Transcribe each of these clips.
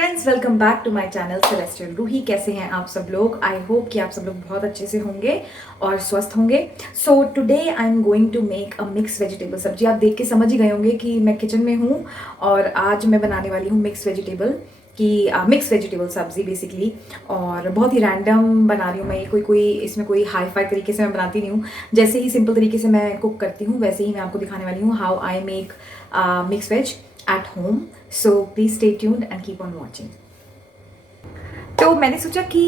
Friends, welcome back to my channel celestial Roohi. कैसे हैं आप सब लोग? आई होप कि आप सब लोग बहुत अच्छे से होंगे और स्वस्थ होंगे। So today I am going to make a mix vegetable sabzi. आप देख के समझ ही गए होंगे कि मैं किचन में हूँ और आज मैं बनाने वाली हूँ मिक्स वेजिटेबल सब्जी बेसिकली। और बहुत ही रैंडम बना रही हूँ मैं ये। कोई इसमें कोई हाई फाई तरीके से मैं बनाती नहीं हूँ। जैसे ही सिंपल तरीके से मैं कुक करती हूँ वैसे ही मैं आपको दिखाने वाली हूँ how I make mix veg at home. So please stay tuned and keep on watching. तो मैंने सोचा कि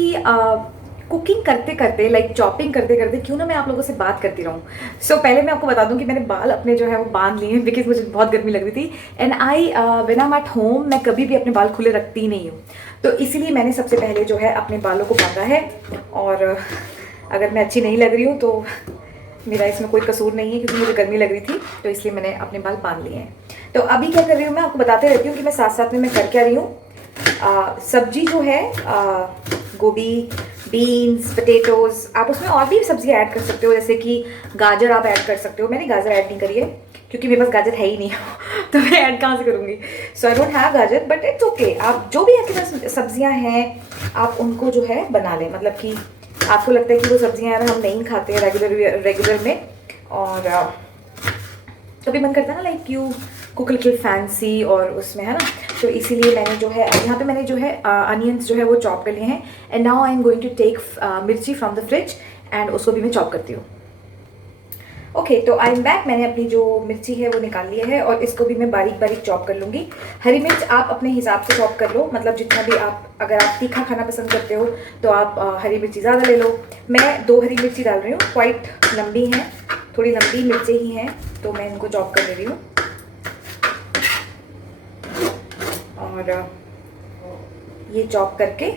कुकिंग करते करते चॉपिंग करते करते क्यों ना मैं आप लोगों से बात करती रहूँ। सो पहले मैं आपको बता दूं कि मैंने बाल अपने जो है वो बांध लिए हैं बिकॉज मुझे बहुत गर्मी लग रही थी। And I when I am at home मैं कभी भी अपने बाल खुले रखती ही नहीं हूँ। तो इसीलिए मैंने सबसे पहले जो है अपने बालों को बांधा है। और अगर मैं अच्छी नहीं लग रही हूँ तो मेरा इसमें कोई कसूर नहीं है क्योंकि मुझे गर्मी लग रही थी, तो इसलिए मैंने अपने बाल बांध लिए हैं। तो अभी क्या कर रही हूँ मैं आपको बताते रहती हूँ कि मैं साथ साथ में मैं कर क्या रही हूँ। सब्जी जो है गोभी, बीन्स, पटेटोज़, आप उसमें और भी सब्जियाँ ऐड कर सकते हो। जैसे कि गाजर आप ऐड कर सकते हो। मैंने गाजर ऐड नहीं करी है क्योंकि मेरे पास गाजर है ही नहीं तो मैं ऐड कहाँ से करूँगी। सो आई डोंट हैव गाजर, बट इट्स ओके। आप जो भी आपके पास सब्जियाँ हैं आप उनको जो है बना लें। मतलब कि आपको लगता है कि वो सब्जियां यार हम नहीं खाते रेगुलर में, और कभी मन करता है ना यू कुक लिटिल फैंसी और उसमें, है ना। तो इसीलिए मैंने जो है यहाँ पे मैंने जो है अनियंस जो है वो चॉप कर लिए हैं। And now I am going to take mirchi from the fridge and उसको भी मैं चॉप करती हूँ। ओके, तो आई एम बैक। मैंने अपनी जो मिर्ची है वो निकाल ली है और इसको भी मैं बारीक बारीक चॉप कर लूँगी। हरी मिर्च आप अपने हिसाब से चॉप कर लो, मतलब जितना भी आप, अगर आप तीखा खाना पसंद करते हो तो आप हरी मिर्ची ज़्यादा ले लो। मैं 2 हरी मिर्ची डाल रही हूँ, क्वाइट लंबी हैं, थोड़ी लंबी मिर्चें ही हैं, तो मैं इनको चॉप कर ले रही हूँ। और ये चॉप करके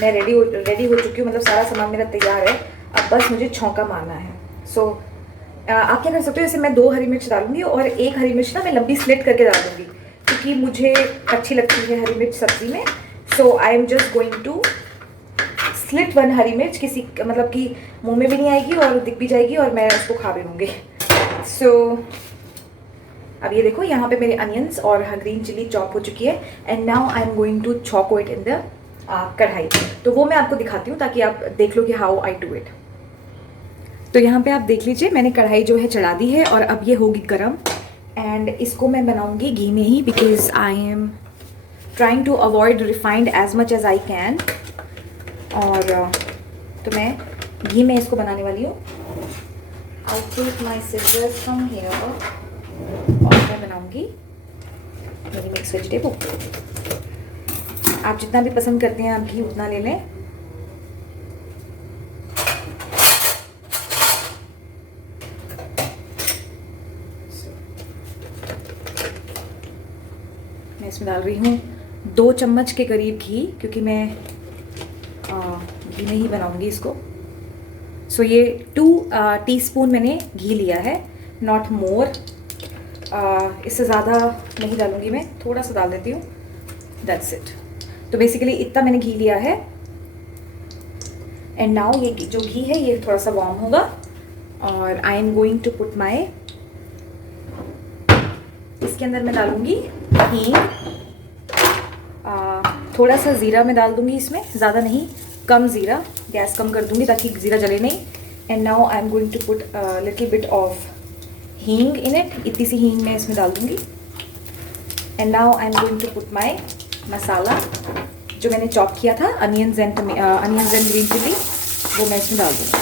मैं रेडी हो चुकी हूँ। मतलब सारा सामान मेरा तैयार है, अब बस मुझे छौंका मारना है। सो आप क्या कर सकते हो, जैसे मैं 2 हरी मिर्च डालूंगी और 1 हरी मिर्च ना मैं लंबी स्लिट करके डाल दूंगी क्योंकि मुझे अच्छी लगती है हरी मिर्च सब्जी में। So I am just going to slit 1 हरी मिर्च, किसी मतलब कि मुंह में भी नहीं आएगी और दिख भी जाएगी और मैं उसको खा भी लूँगी। सो अब ये देखो यहाँ पे मेरे अनियंस और ग्रीन चिली चॉप हो चुकी है। And now I am going to chop it in the kadhai. तो वो मैं आपको दिखाती हूँ ताकि आप देख लो कि हाउ आई डू इट। तो यहाँ पे आप देख लीजिए मैंने कढ़ाई जो है चढ़ा दी है और अब ये होगी गरम। एंड इसको मैं बनाऊंगी घी में ही because I am trying to avoid refined as much as I can. और तो मैं घी में इसको बनाने वाली हूँ। I take my scissors from here और मैं बनाऊंगी मेरी मिक्स वेजिटेबल। आप जितना भी पसंद करते हैं आप घी उतना ले लें। मैं इसमें डाल रही हूँ 2 चम्मच के करीब घी क्योंकि मैं घी में ही बनाऊंगी इसको। सो ये 2 टीस्पून मैंने घी लिया है, नॉट मोर। इससे ज़्यादा नहीं डालूंगी मैं, थोड़ा सा डाल देती हूँ, दैट्स इट। तो बेसिकली इतना मैंने घी लिया है। एंड नाउ ये जो घी है ये थोड़ा सा वार्म होगा और I am going to put my, इसके अंदर मैं डालूंगी हींग, थोड़ा सा ज़ीरा मैं डाल दूंगी इसमें, ज़्यादा नहीं, कम ज़ीरा, गैस कम कर दूंगी ताकि ज़ीरा जले नहीं। And now I am going to put little bit of hing in it, इतनी सी हींग मैं इसमें डाल दूंगी। And now I am going to put my masala जो मैंने चॉप किया था, अनियंस एंड ग्रीन चिली, वो मैं इसमें डाल दूँगी।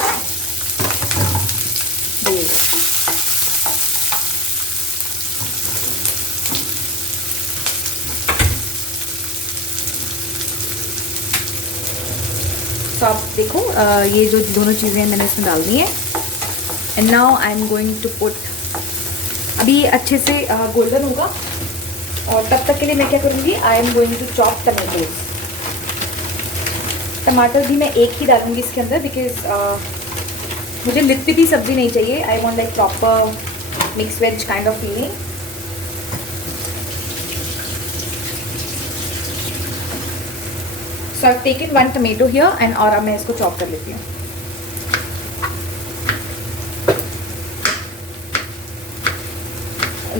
तो आप देखो ये जो दोनों चीज़ें मैंने इसमें डाल दी हैं। And now I am going to put, अभी अच्छे से गोल्डन होगा और तब तक के लिए मैं क्या करूँगी, I am going to chop tomatoes. टमाटर भी मैं एक ही डालूंगी इसके अंदर बिकॉज मुझे लिटपिटी सब्जी नहीं चाहिए। I want like proper mix veg kind of feeling. So I have taken 1 tomato here and और अब मैं इसको चॉप कर लेती हूँ।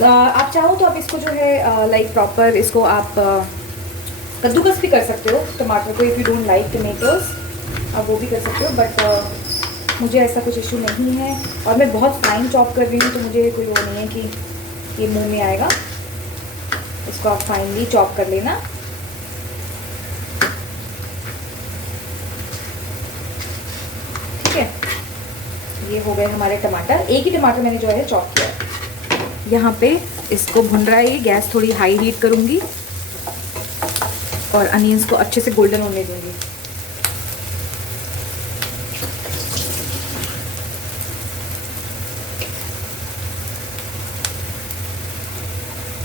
आप चाहो तो आप इसको जो है लाइक प्रॉपर इसको आप कद्दूकस भी कर सकते हो टमाटर को, if you don't like tomatoes आप वो भी कर सकते हो, बट मुझे ऐसा कुछ इशू नहीं है। और मैं बहुत फाइन चॉप कर रही हूँ, तो मुझे कोई वो नहीं है कि ये मुंह में आएगा। इसको आप फाइनली चॉप कर लेना। ठीक है, ये हो गए हमारे टमाटर। एक ही टमाटर मैंने जो है चॉप किया है। यहाँ पे इसको भुन रहा है, ये गैस थोड़ी हाई हीट करूँगी और अनियंस को अच्छे से गोल्डन होने दूँगी।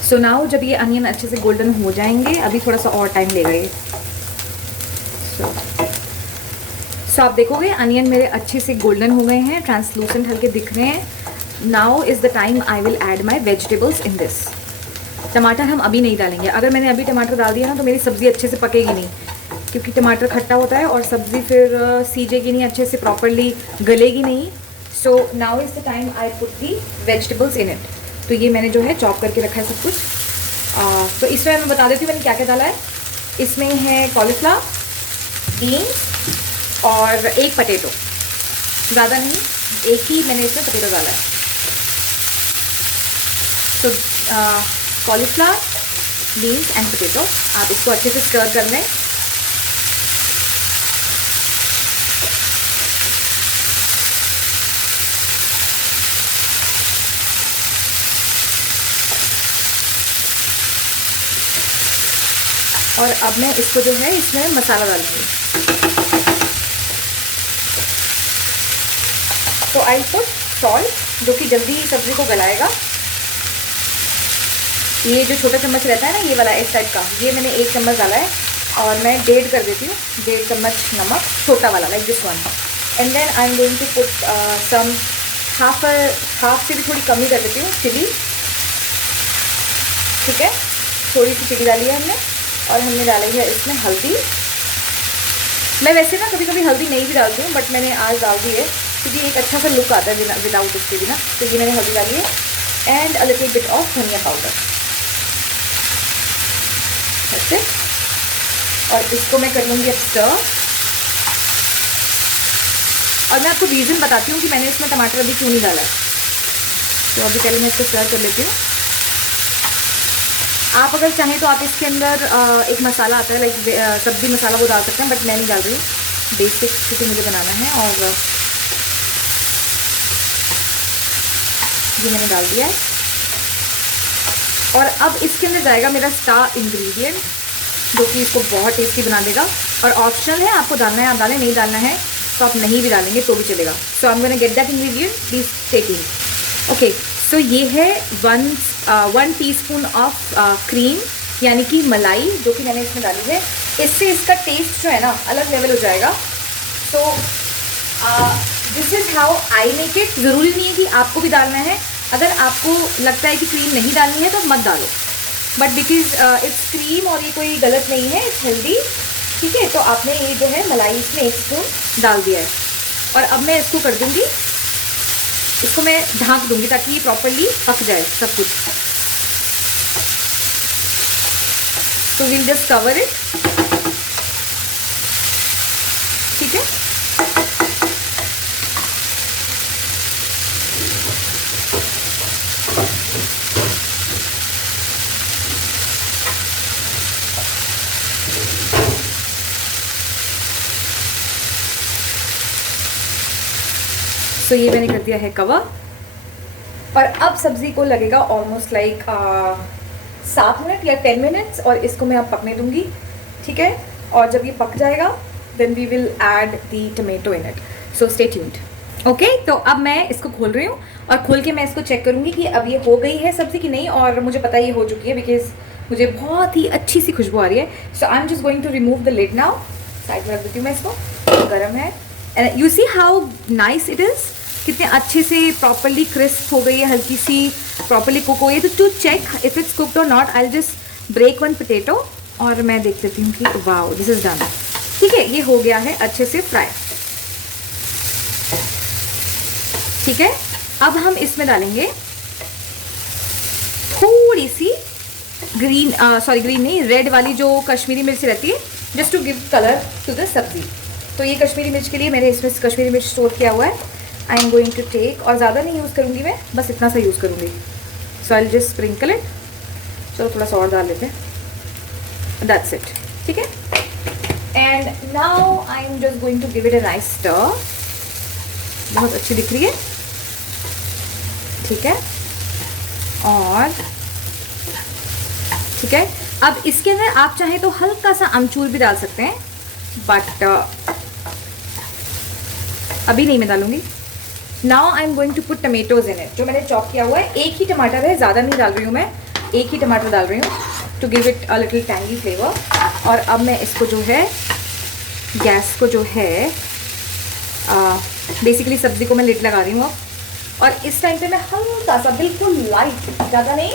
सो नाउ जब ये अनियन अच्छे से गोल्डन हो जाएंगे, अभी थोड़ा सा और टाइम लेगा ये। सो आप देखोगे अनियन मेरे अच्छे से गोल्डन हो गए हैं, ट्रांसलूसेंट हल्के दिख रहे हैं। Now is the time I will add my vegetables in this. टमाटर हम अभी नहीं डालेंगे। अगर मैंने अभी टमाटर डाल दिया ना तो मेरी सब्ज़ी अच्छे से पकेगी नहीं, क्योंकि टमाटर खट्टा होता है और सब्ज़ी फिर सीजेगी नहीं अच्छे से, प्रॉपरली गलेगी नहीं। So now is the time I put the vegetables in it. तो ये मैंने जो है चॉप करके रखा है सब कुछ। तो इसमें मैं बता देती हूँ मैंने क्या क्या डाला है। इसमें है कॉलीफ्लावर, बीन्स और एक पटेटो, ज़्यादा नहीं, एक ही मैंने इसमें पटेटो डाला है। तो कॉलीफ्लावर, बीन्स एंड पटेटो, आप इसको अच्छे से स्टर कर लें। और अब मैं इसको जो है इसमें मसाला डालूंगी। तो आई पुट सॉल्ट, जो कि जल्दी सब्ज़ी को गलाएगा। ये जो छोटा चम्मच रहता है ना, ये वाला इस टाइप का, ये मैंने 1 चम्मच डाला है। और मैं 1.5 कर देती हूँ, 1.5 चम्मच नमक, छोटा वाला like this one. And then I am going to put some half से भी थोड़ी कम ही कर देती हूँ चिली। ठीक है, थोड़ी सी चिली डाली है हमने। और हमने डाली है इसमें हल्दी। मैं वैसे ना कभी कभी हल्दी नहीं भी डालती हूँ, बट मैंने आज डाल दी है क्योंकि एक अच्छा सा लुक आता है विदाउट इसके बिना। तो ये मैंने हल्दी डाली है and a little bit of धनिया पाउडर ऐसे। और इसको मैं कर लूँगी अब स्टर। और मैं आपको रीज़न बताती हूँ कि मैंने इसमें टमाटर अभी क्यों नहीं डाला है। तो अभी पहले मैं इसको स्टर कर लेती हूँ। आप अगर चाहें तो आप इसके अंदर एक मसाला आता है लाइक सब्ज़ी मसाला, वो डाल सकते हैं, बट मैं नहीं डाल रही हूँ। बेसिक क्योंकि मुझे बनाना है। और ये मैंने डाल दिया है। और अब इसके अंदर जाएगा मेरा स्टार इंग्रेडिएंट, जो कि इसको बहुत टेस्टी बना देगा। और ऑप्शनल है, आपको डालना है आप डालें, नहीं डालना है तो आप नहीं भी डालेंगे तो भी चलेगा। So I am gonna get that ingredient, please stay tuned. Okay, so ये है 1 टीस्पून ऑफ क्रीम, यानी कि मलाई, जो कि मैंने इसमें डाली है। इससे इसका टेस्ट जो है ना अलग लेवल हो जाएगा। So this is how I make it. ज़रूरी नहीं है कि आपको भी डालना है। अगर आपको लगता है कि क्रीम नहीं डालनी है तो मत डालो, बट बिकॉज इट्स क्रीम और ये कोई गलत नहीं है, इट्स हेल्दी। ठीक है, तो आपने ये जो है मलाई इसमें 1 स्पून डाल दिया है। और अब मैं इसको कर दूँगी, इसको मैं ढाँक दूँगी ताकि ये प्रॉपरली पक जाए सब कुछ। तो विल जस्ट कवर इट। ठीक है, सो ये मैंने कर दिया है कवर। और अब सब्ज़ी को लगेगा ऑलमोस्ट लाइक 7 मिनट या 10 मिनट्स, और इसको मैं अब पकने दूंगी। ठीक है, और जब ये पक जाएगा then we will add the tomato in it. So stay tuned. Okay, तो अब मैं इसको खोल रही हूँ और खोल के मैं इसको चेक करूँगी कि अब ये हो गई है सब्ज़ी कि नहीं। और मुझे पता ये हो चुकी है बिकॉज मुझे बहुत ही अच्छी सी खुशबू आ रही है। So I am just going to remove the lid now. Side में रख देती हूँ मैं इसको, गर्म है। And you see how nice it is, कितने अच्छे से प्रॉपरली क्रिस्प हो गई है, हल्की सी प्रॉपरली कुक हो गई है। तो to check if it's cooked और not, I just break 1 potato और मैं देख लेती हूँ कि वाओ दिस इज़ डन। ठीक है, ये हो गया है अच्छे से फ्राई। ठीक है, अब हम इसमें डालेंगे थोड़ी सी ग्रीन ग्रीन नहीं, रेड वाली जो कश्मीरी मिर्च रहती है, just to give colour to the sabzi. तो ये कश्मीरी मिर्च के लिए मैंने इसमें कश्मीरी मिर्च स्टोर किया हुआ है। I am going to take, और ज़्यादा नहीं यूज़ करूँगी मैं, बस इतना सा यूज़ करूँगी। सो आई जस्ट स्प्रिंकल इट। चलो थोड़ा सा और डाल लेते हैं, दैट्स इट, ठीक है। And now I am just going to give it a nice stir. बहुत अच्छी दिख रही है, ठीक है। और ठीक है, अब इसके अंदर आप चाहें तो हल्का सा अमचूर भी डाल सकते हैं, बट अभी नहीं मैं डालूंगी। Now I am going to put tomatoes in it, जो मैंने चॉप किया हुआ है। एक ही टमाटर है, ज़्यादा नहीं डाल रही हूँ मैं, एक ही टमाटर डाल रही हूँ to give it a little tangy flavour. और अब मैं इसको जो है, गैस को जो है, बेसिकली सब्ज़ी को मैं लिड लगा रही हूँ अब। और इस टाइम पे मैं हल्का सा, बिल्कुल लाइट, ज़्यादा नहीं,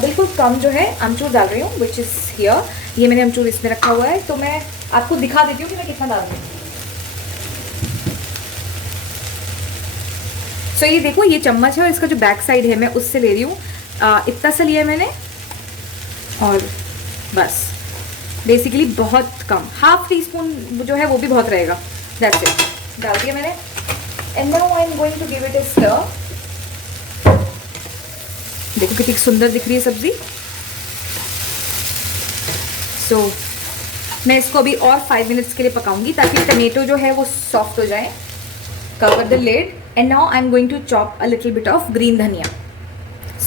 बिल्कुल कम जो है अमचूर डाल रही हूँ, विच इज़ हियर। ये मैंने अमचूर इसमें रखा हुआ है, तो मैं आपको दिखा देती हूँ कि मैं कितना डाल रही हूँ। सो ये देखो, ये चम्मच है और इसका जो बैक साइड है मैं उससे ले रही हूँ। इतना सा लिया है मैंने, और बस बेसिकली बहुत कम, हाफ टी स्पून जो है वो भी बहुत रहेगा। दैट्स इट, डाल दिया मैंने। And now I am going to give it a stir. देखो कितनी सुंदर दिख रही है सब्जी। सो मैं इसको अभी और 5 मिनट्स के लिए पकाऊंगी ताकि टमेटो जो है वो सॉफ्ट हो जाए। Cover the lid and now I am going to chop a little bit of green dhania.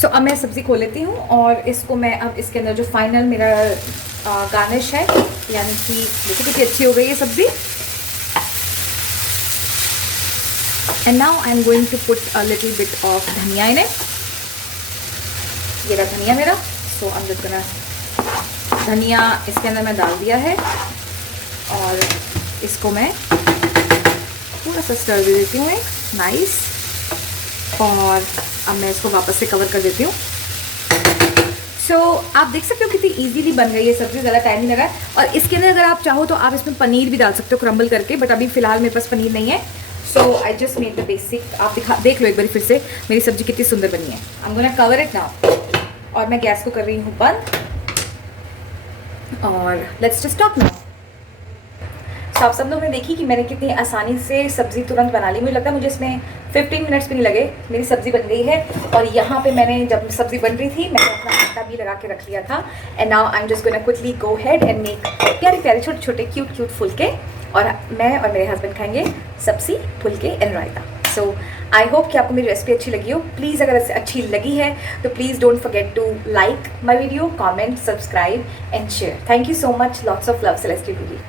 So अब मैं सब्ज़ी खोल लेती हूँ और इसको मैं अब इसके अंदर जो फाइनल मेरा गार्निश है, यानी कि देखो कितनी अच्छी हो गई है सब्ज़ी। And now I am going to put a little bit of dhania in it. ये रहा धनिया मेरा। So I am just gonna, धनिया इसके अंदर मैं डाल दिया है और इसको मैं थोड़ा सा स्टर दे देती हूँ, एक नाइस। और अब मैं इसको वापस से कवर कर देती हूँ। सो आप देख सकते हो कितनी इजीली बन गई है सब्ज़ी, ज़्यादा टाइम नहीं लगा है। और इसके अंदर अगर आप चाहो तो आप इसमें पनीर भी डाल सकते हो क्रम्बल करके, बट अभी फ़िलहाल मेरे पास पनीर नहीं है। So I just made the basic. आप देख लो एक बार फिर से मेरी सब्ज़ी कितनी सुंदर बनी है। I am gonna cover it now. और मैं गैस को कर रही हूँ बंद, और लेट्स जस्ट टॉक नाउ। तो आप सब लोग ने देखी कि मैंने कितनी आसानी से सब्ज़ी तुरंत बना ली। मुझे लगता है मुझे इसमें 15 मिनट्स भी नहीं लगे, मेरी सब्ज़ी बन गई है। और यहाँ पे मैंने जब सब्ज़ी बन रही थी मैंने अपना आटा भी लगा के रख लिया था। And now I am just gonna quickly go head and make प्यारे प्यारे छोटे छोटे क्यूट फुलके, और मैं और मेरे हस्बैंड खाएंगे सब्ज़ी, फुलके and raita. So I hope कि आपको मेरी रेसिपी अच्छी लगी हो। प्लीज़ अगर अच्छी लगी है तो please don't forget to like my video, comment, subscribe and share. Thank you so much, lots of love, celestial beauty.